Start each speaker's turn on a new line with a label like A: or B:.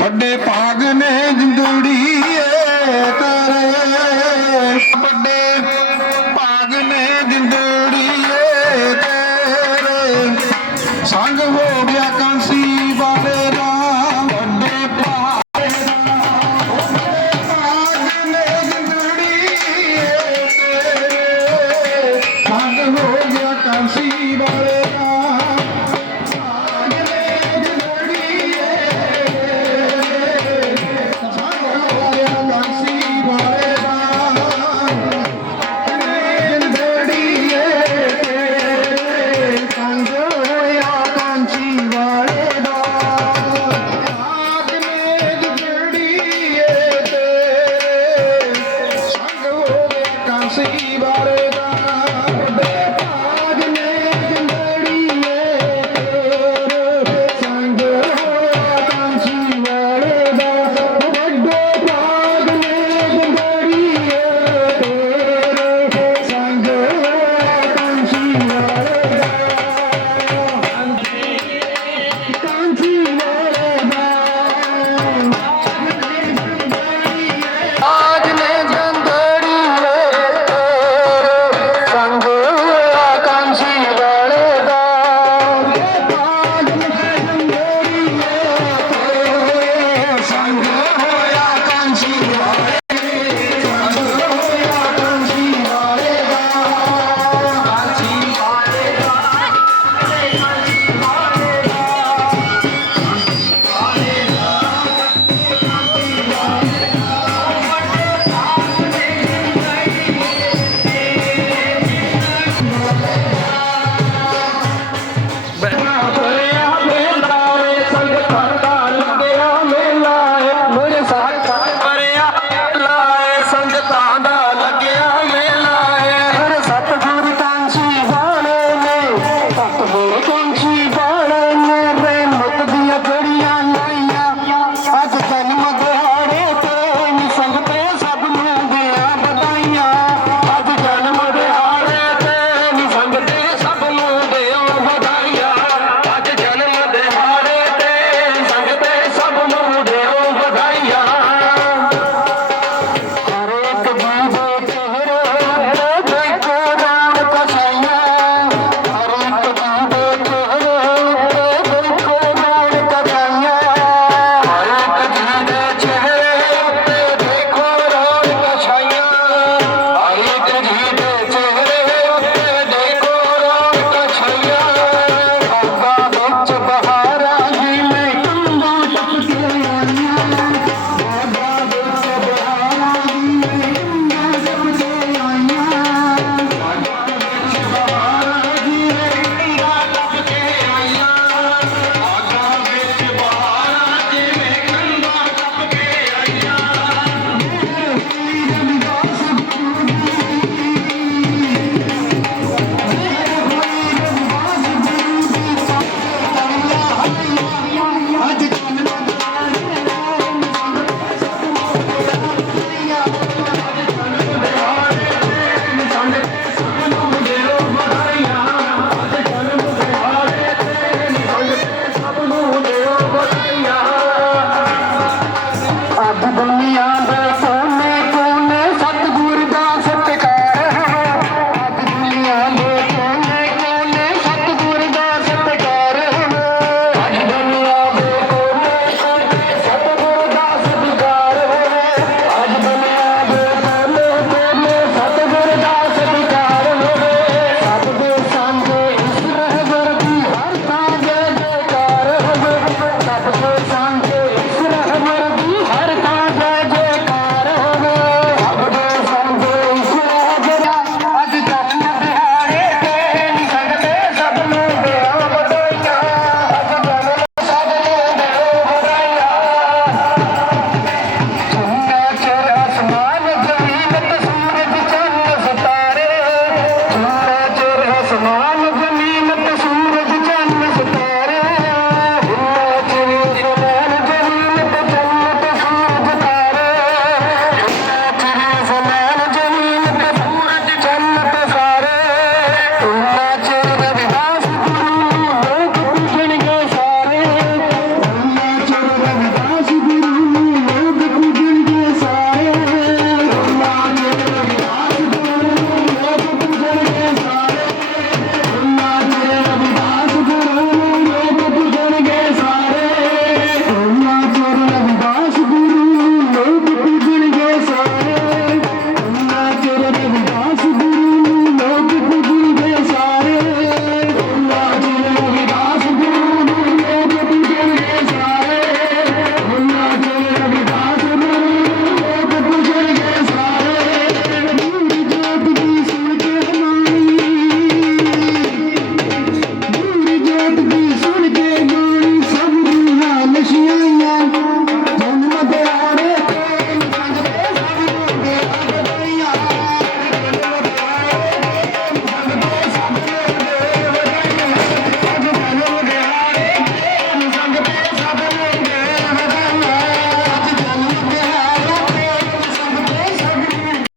A: बड़े पाग ने जिंदुड़ी ਸੰਗ ਹੋ ਗਿਆ ਕਾਂਸੀ ਵਾਲੇ ਰਾਮ ਵੱਡੇ ਭਾਰੇ ਰਾਮ ਉਹਨੇ ਸਾਗ ਨੇ ਜਿੰਦੜੀ ਤੇ। ਸੰਗ ਹੋ ਗਿਆ ਕਾਂਸੀ